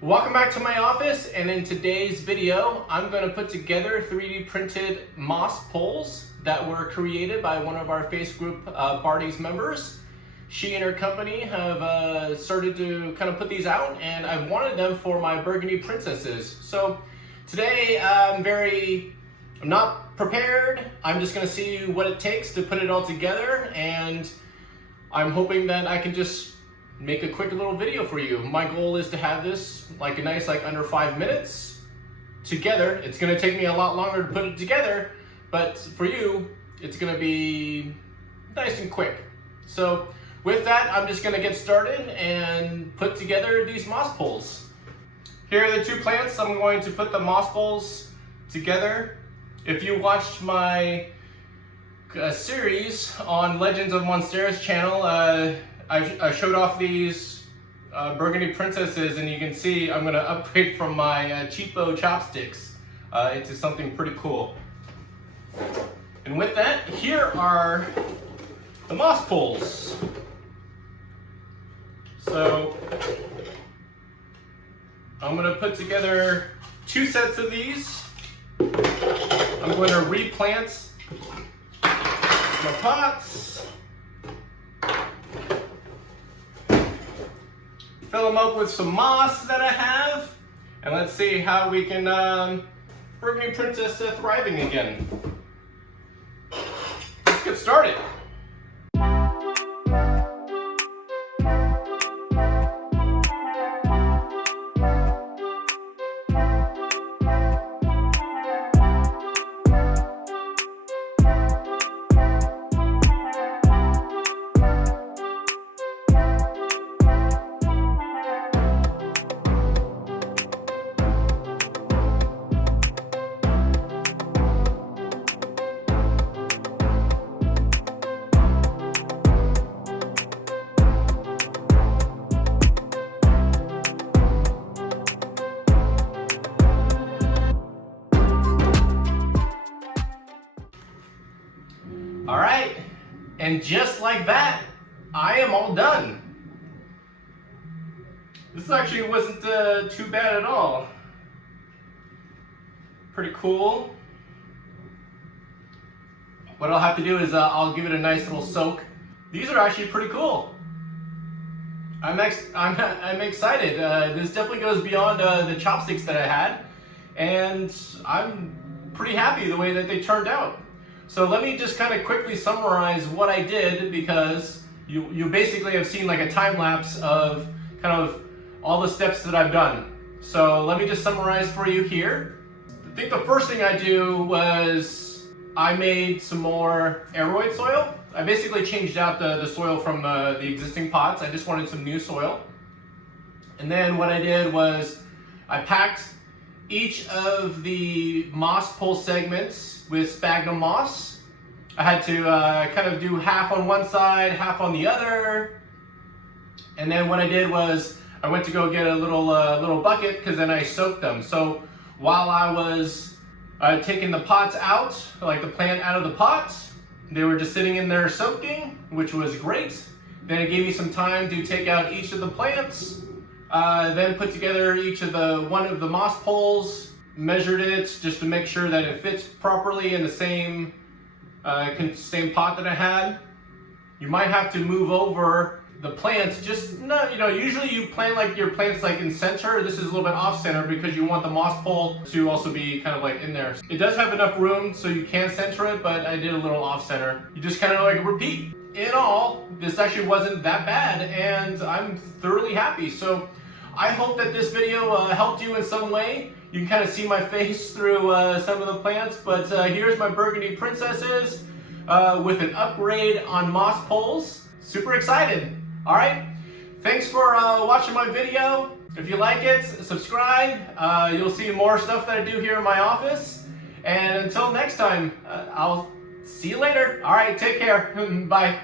Welcome back to my office, and in today's video I'm going to put together 3D printed moss poles that were created by one of our Facebook group Barty's members. She and her company have started to kind of put these out, and I've wanted them for my Burgundy Princesses. So today I'm not prepared. I'm just going to see what it takes to put it all together, and I'm hoping that I can just make a quick little video for you. My goal is to have this like a nice under 5 minutes together. It's going to take me a lot longer to put it together, but for you it's going to be nice and quick. So with that, I'm just going to get started and put together these moss poles. Here are the two plants I'm going to put the moss poles together. If you watched my series on Legends of Monstera's channel, I showed off these Burgundy Princesses, and you can see I'm going to upgrade from my cheapo chopsticks into something pretty cool. And with that, here are the moss poles. So I'm going to put together 2 sets of these. I'm going to replant my pots, fill them up with some moss that I have, and let's see how we can Burgundy Princess thriving again. Let's get started. Alright, and just like that, I am all done. This actually wasn't too bad at all. Pretty cool. What I'll have to do is I'll give it a nice little soak. These are actually pretty cool. I'm excited. This definitely goes beyond the chopsticks that I had, and I'm pretty happy the way that they turned out. So let me just kind of quickly summarize what I did, because you basically have seen like a time lapse of kind of all the steps that I've done. So let me just summarize for you here. I think the first thing I do was I made some more aeroid soil. I basically changed out the soil from the existing pots. I just wanted some new soil. And then what I did was I packed each of the moss pole segments with sphagnum moss. I had to kind of do half on one side, half on the other. And then what I did was I went to go get a little bucket, because then I soaked them. So while I was taking the pots out, like the plant out of the pot, they were just sitting in there soaking, which was great. Then it gave me some time to take out each of the plants, then put together one of the moss poles, measured it just to make sure that it fits properly in the same pot that I had. You might have to move over the plants. Usually you plant like your plants like in center. This is a little bit off center because you want the moss pole to also be kind of like in there. It does have enough room so you can center it, but I did a little off center. You just kind of like repeat. In all, this actually wasn't that bad, and I'm thoroughly happy. So I hope that this video helped you in some way. You can kind of see my face through some of the plants, but here's my Burgundy Princesses with an upgrade on moss poles. Super excited. All right, thanks for watching my video. If you like it, subscribe. You'll see more stuff that I do here in my office. And until next time, I'll see you later. All right, take care. Bye.